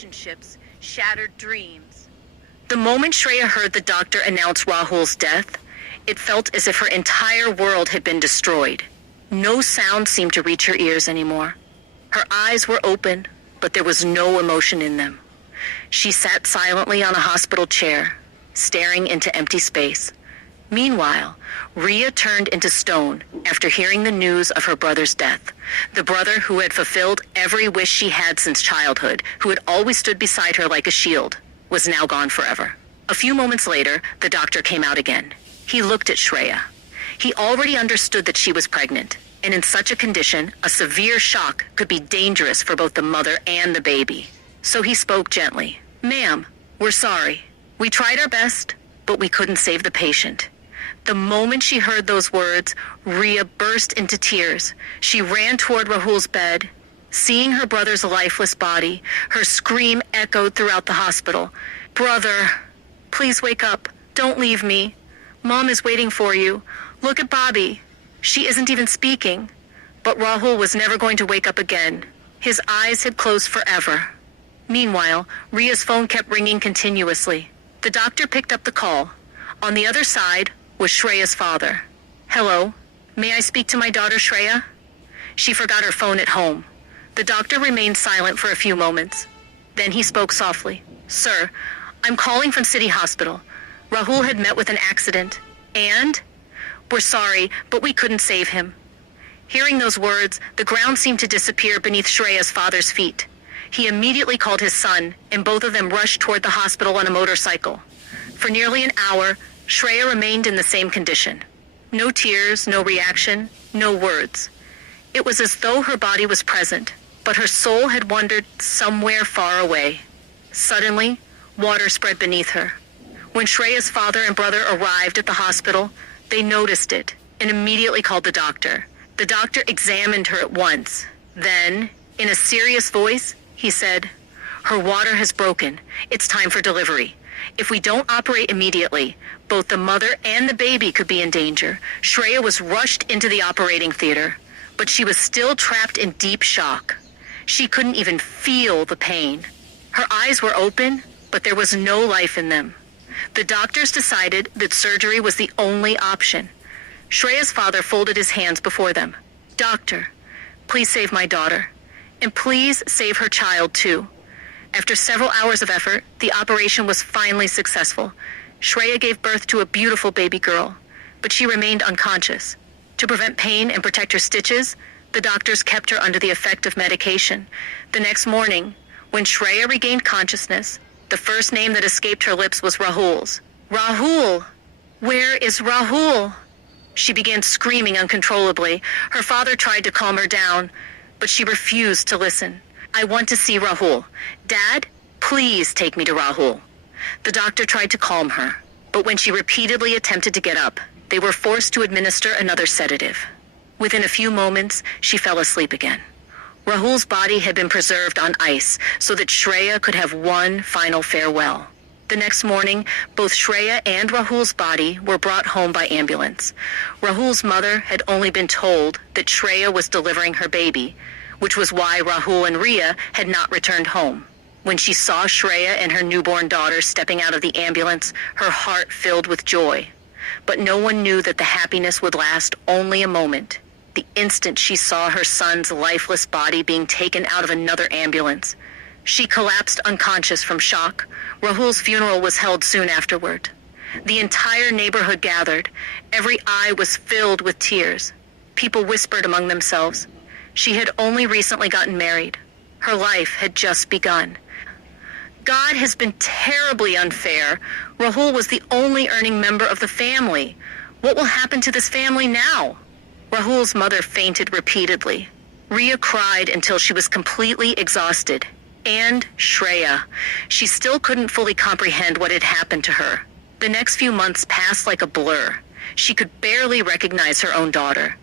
relationships, shattered dreams. The moment Shreya heard the doctor announce Rahul's death, it felt as if her entire world had been destroyed. No sound seemed to reach her ears anymore. Her eyes were open, but there was no emotion in them. She sat silently on a hospital chair, staring into empty space. Meanwhile, Rhea turned into stone after hearing the news of her brother's death. The brother who had fulfilled every wish she had since childhood, who had always stood beside her like a shield, was now gone forever. A few moments later, the doctor came out again. He looked at Shreya. He already understood that she was pregnant, and in such a condition, a severe shock could be dangerous for both the mother and the baby. So he spoke gently. "Ma'am, we're sorry. We tried our best, but we couldn't save the patient." The moment she heard those words, Rhea burst into tears. She ran toward Rahul's bed. Seeing her brother's lifeless body, her scream echoed throughout the hospital. "Brother, please wake up. Don't leave me. Mom is waiting for you. Look at Bobby. She isn't even speaking." But Rahul was never going to wake up again. His eyes had closed forever. Meanwhile, Rhea's phone kept ringing continuously. The doctor picked up the call. On the other side was Shreya's father. "Hello, may I speak to my daughter Shreya?" She forgot her phone at home. The doctor remained silent for a few moments. Then he spoke softly. "Sir, I'm calling from City Hospital. Rahul had met with an accident, and we're sorry, but we couldn't save him." Hearing those words, the ground seemed to disappear beneath Shreya's father's feet. He immediately called his son, and both of them rushed toward the hospital on a motorcycle. For nearly an hour, Shreya remained in the same condition. No tears, no reaction, no words. It was as though her body was present, but her soul had wandered somewhere far away. Suddenly, water spread beneath her. When Shreya's father and brother arrived at the hospital, they noticed it and immediately called the doctor. The doctor examined her at once. Then, in a serious voice, he said, "Her water has broken. It's time for delivery. If we don't operate immediately, both the mother and the baby could be in danger." Shreya was rushed into the operating theater, but she was still trapped in deep shock. She couldn't even feel the pain. Her eyes were open, but there was no life in them. The doctors decided that surgery was the only option. Shreya's father folded his hands before them. "Doctor, please save my daughter. And please save her child too." After several hours of effort, the operation was finally successful. Shreya gave birth to a beautiful baby girl, but she remained unconscious. To prevent pain and protect her stitches, the doctors kept her under the effect of medication. The next morning, when Shreya regained consciousness, the first name that escaped her lips was Rahul's. "Rahul! Where is Rahul?" She began screaming uncontrollably. Her father tried to calm her down, but she refused to listen. "I want to see Rahul. Dad, please take me to Rahul." The doctor tried to calm her, but when she repeatedly attempted to get up, they were forced to administer another sedative. Within a few moments, she fell asleep again. Rahul's body had been preserved on ice so that Shreya could have one final farewell. The next morning, both Shreya and Rahul's body were brought home by ambulance. Rahul's mother had only been told that Shreya was delivering her baby, which was why Rahul and Rhea had not returned home. When she saw Shreya and her newborn daughter stepping out of the ambulance, her heart filled with joy. But no one knew that the happiness would last only a moment. The instant she saw her son's lifeless body being taken out of another ambulance, she collapsed unconscious from shock. Rahul's funeral was held soon afterward. The entire neighborhood gathered. Every eye was filled with tears. People whispered among themselves. She had only recently gotten married. Her life had just begun. God has been terribly unfair. Rahul was the only earning member of the family. What will happen to this family now? Rahul's mother fainted repeatedly. Rhea cried until she was completely exhausted. And Shreya. She still couldn't fully comprehend what had happened to her. The next few months passed like a blur. She could barely recognize her own daughter.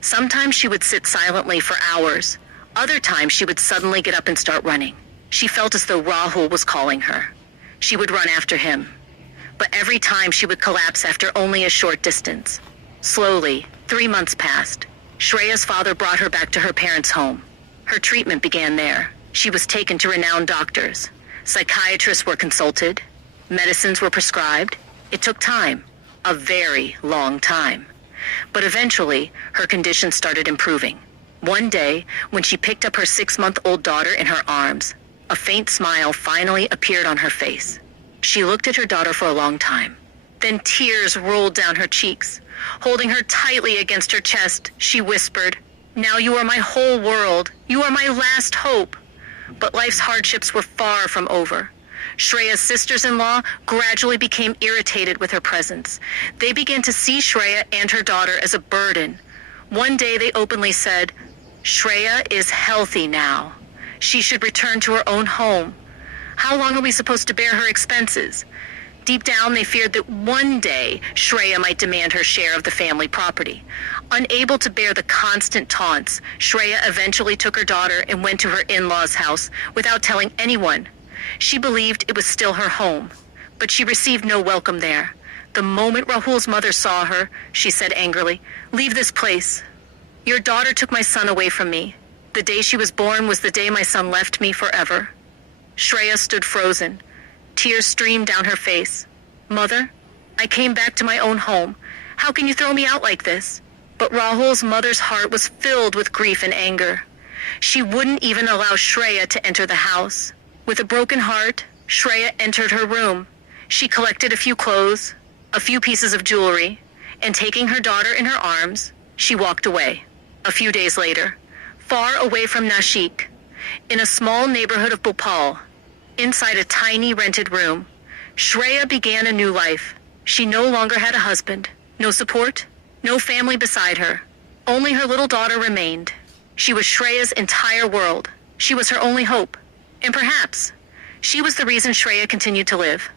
Sometimes she would sit silently for hours. Other times she would suddenly get up and start running. She felt as though Rahul was calling her. She would run after him. But every time she would collapse after only a short distance. Slowly, 3 months passed. Shreya's father brought her back to her parents' home. Her treatment began there. She was taken to renowned doctors. Psychiatrists were consulted. Medicines were prescribed. It took time, a very long time. But eventually, her condition started improving. One day, when she picked up her 6-month-old daughter in her arms, a faint smile finally appeared on her face. She looked at her daughter for a long time. Then tears rolled down her cheeks. Holding her tightly against her chest, she whispered, "Now you are my whole world. You are my last hope." But life's hardships were far from over. Shreya's sisters-in-law gradually became irritated with her presence. They began to see Shreya and her daughter as a burden. One day they openly said, "Shreya is healthy now. She should return to her own home. How long are we supposed to bear her expenses?" Deep down, they feared that one day Shreya might demand her share of the family property. Unable to bear the constant taunts, Shreya eventually took her daughter and went to her in-laws' house without telling anyone. She believed it was still her home, but she received no welcome there. The moment Rahul's mother saw her, she said angrily, "Leave this place. Your daughter took my son away from me. The day she was born was the day my son left me forever." Shreya stood frozen. Tears streamed down her face. "Mother, I came back to my own home. How can you throw me out like this?" But Rahul's mother's heart was filled with grief and anger. She wouldn't even allow Shreya to enter the house. With a broken heart, Shreya entered her room. She collected a few clothes, a few pieces of jewelry, and taking her daughter in her arms, she walked away. A few days later, far away from Nashik, in a small neighborhood of Bhopal, inside a tiny rented room, Shreya began a new life. She no longer had a husband, no support, no family beside her. Only her little daughter remained. She was Shreya's entire world. She was her only hope. And perhaps, she was the reason Shreya continued to live.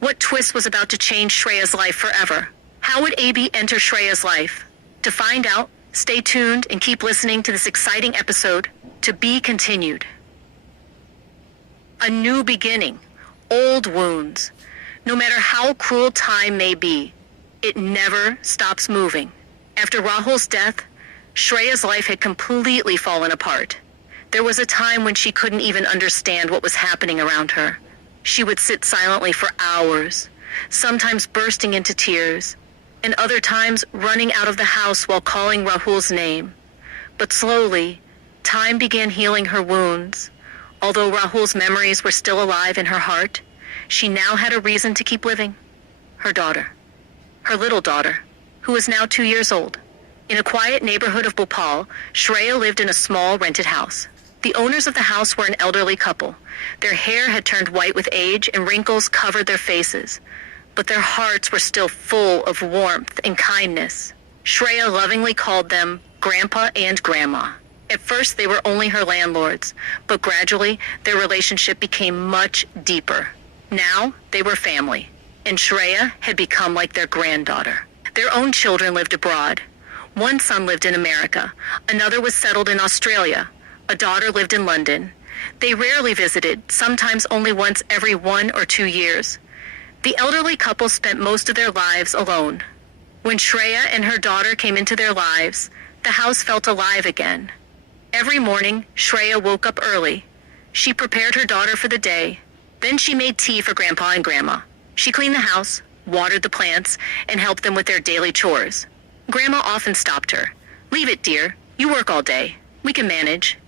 What twist was about to change Shreya's life forever? How would Abhi enter Shreya's life? To find out, stay tuned and keep listening to this exciting episode, to be continued. A new beginning, old wounds. No matter how cruel time may be, it never stops moving. After Rahul's death, Shreya's life had completely fallen apart. There was a time when she couldn't even understand what was happening around her. She would sit silently for hours, sometimes bursting into tears, and other times running out of the house while calling Rahul's name. But slowly, time began healing her wounds. Although Rahul's memories were still alive in her heart, she now had a reason to keep living. Her daughter. Her little daughter, who was now 2 years old. In a quiet neighborhood of Bhopal, Shreya lived in a small rented house. The owners of the house were an elderly couple. Their hair had turned white with age and wrinkles covered their faces, but their hearts were still full of warmth and kindness. Shreya lovingly called them Grandpa and Grandma. At first, they were only her landlords, but gradually, their relationship became much deeper. Now, they were family, and Shreya had become like their granddaughter. Their own children lived abroad. One son lived in America, another was settled in Australia, a daughter lived in London. They rarely visited, sometimes only once every 1 or 2 years. The elderly couple spent most of their lives alone. When Shreya and her daughter came into their lives, the house felt alive again. Every morning, Shreya woke up early. She prepared her daughter for the day. Then she made tea for Grandpa and Grandma. She cleaned the house, watered the plants, and helped them with their daily chores. Grandma often stopped her. "Leave it, dear. You work all day. We can manage."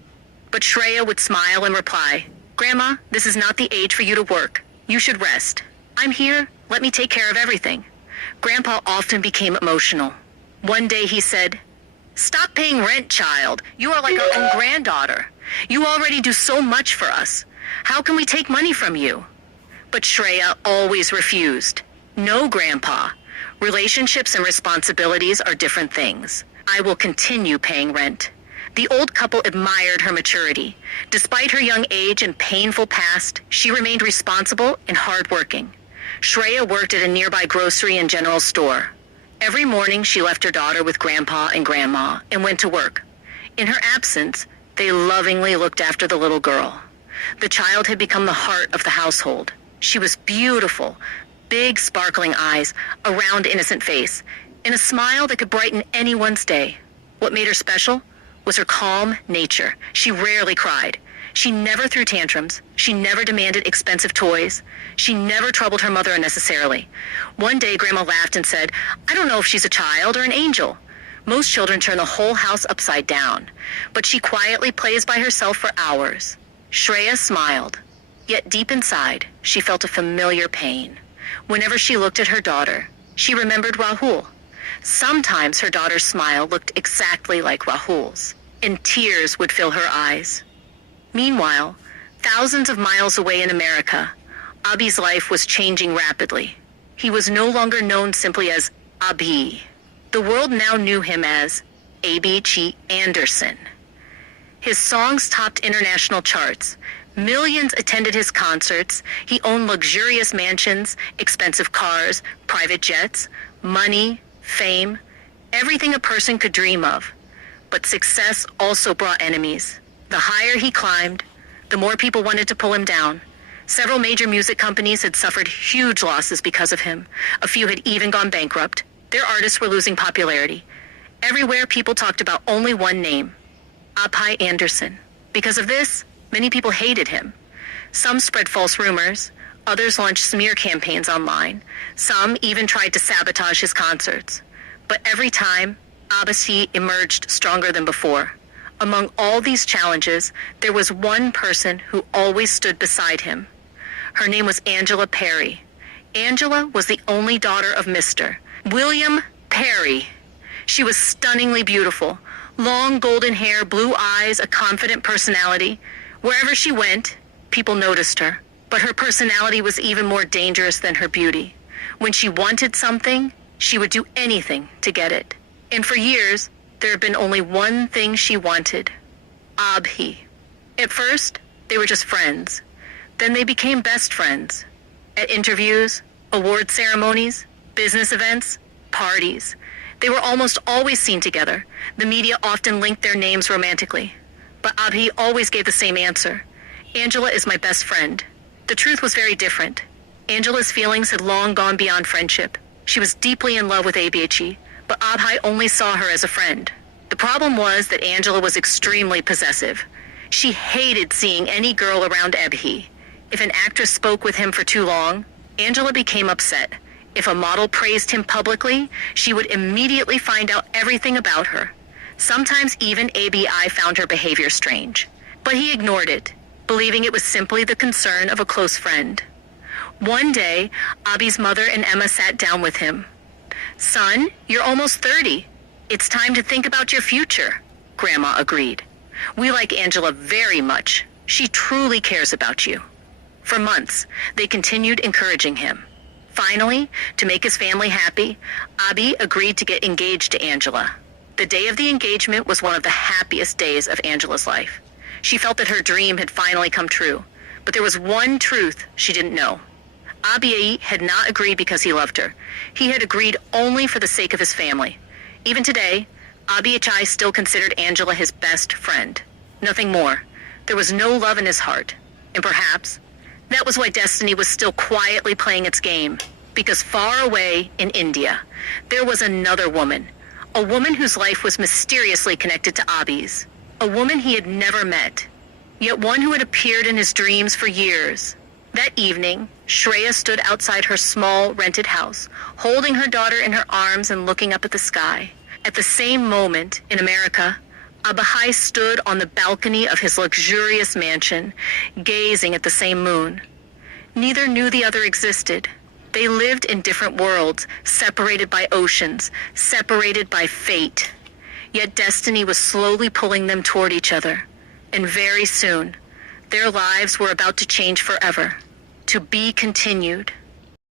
But Shreya would smile and reply, "Grandma, this is not the age for you to work. You should rest. I'm here. Let me take care of everything." Grandpa often became emotional. One day he said, "Stop paying rent, child. You are like our own granddaughter. You already do so much for us. How can we take money from you?" But Shreya always refused. "No, Grandpa. Relationships and responsibilities are different things. I will continue paying rent." The old couple admired her maturity. Despite her young age and painful past, she remained responsible and hardworking. Shreya worked at a nearby grocery and general store. Every morning, she left her daughter with Grandpa and Grandma and went to work. In her absence, they lovingly looked after the little girl. The child had become the heart of the household. She was beautiful, big sparkling eyes, a round innocent face, and a smile that could brighten anyone's day. What made her special was her calm nature. She rarely cried. She never threw tantrums. She never demanded expensive toys. She never troubled her mother unnecessarily. One day, Grandma laughed and said, "I don't know if she's a child or an angel." Most children turn the whole house upside down, but she quietly plays by herself for hours. Shreya smiled, yet deep inside, she felt a familiar pain. Whenever she looked at her daughter, she remembered Rahul. Sometimes her daughter's smile looked exactly like Rahul's, and tears would fill her eyes. Meanwhile, thousands of miles away in America, Abhi's life was changing rapidly. He was no longer known simply as Abhi. The world now knew him as Abhi Anderson. His songs topped international charts. Millions attended his concerts. He owned luxurious mansions, expensive cars, private jets, money, fame, everything a person could dream of. But success also brought enemies. The higher he climbed, the more people wanted to pull him down. Several major music companies had suffered huge losses because of him. A few had even gone bankrupt. Their artists were losing popularity. Everywhere people talked about only one name, Abhi Anderson. Because of this, many people hated him. Some spread false rumors. Others launched smear campaigns online. Some even tried to sabotage his concerts. But every time, Abhi emerged stronger than before. Among all these challenges, there was one person who always stood beside him. Her name was Angela Perry. Angela was the only daughter of Mr. William Perry. She was stunningly beautiful. Long golden hair, blue eyes, a confident personality. Wherever she went, people noticed her. But her personality was even more dangerous than her beauty. When she wanted something, she would do anything to get it. And for years, there had been only one thing she wanted, Abhi. At first, they were just friends. Then they became best friends. At interviews, award ceremonies, business events, parties, they were almost always seen together. The media often linked their names romantically. But Abhi always gave the same answer. Angela is my best friend. The truth was very different. Angela's feelings had long gone beyond friendship. She was deeply in love with Abhi, but Abhi only saw her as a friend. The problem was that Angela was extremely possessive. She hated seeing any girl around Abhi. If an actress spoke with him for too long, Angela became upset. If a model praised him publicly, she would immediately find out everything about her. Sometimes even Abhi found her behavior strange. But he ignored it, believing it was simply the concern of a close friend. One day, Abhi's mother and Emma sat down with him. "Son, you're almost 30. It's time to think about your future," Grandma agreed. "We like Angela very much. She truly cares about you." For months, they continued encouraging him. Finally, to make his family happy, Abhi agreed to get engaged to Angela. The day of the engagement was one of the happiest days of Angela's life. She felt that her dream had finally come true, but there was one truth she didn't know. Abhi had not agreed because he loved her. He had agreed only for the sake of his family. Even today, Abhi still considered Angela his best friend. Nothing more. There was no love in his heart. And perhaps that was why destiny was still quietly playing its game. Because far away in India, there was another woman. A woman whose life was mysteriously connected to Abhi's. A woman he had never met. Yet one who had appeared in his dreams for years. That evening, Shreya stood outside her small rented house, holding her daughter in her arms and looking up at the sky. At the same moment, in America, Abhi stood on the balcony of his luxurious mansion, gazing at the same moon. Neither knew the other existed. They lived in different worlds, separated by oceans, separated by fate. Yet destiny was slowly pulling them toward each other. And very soon, their lives were about to change forever, to be continued.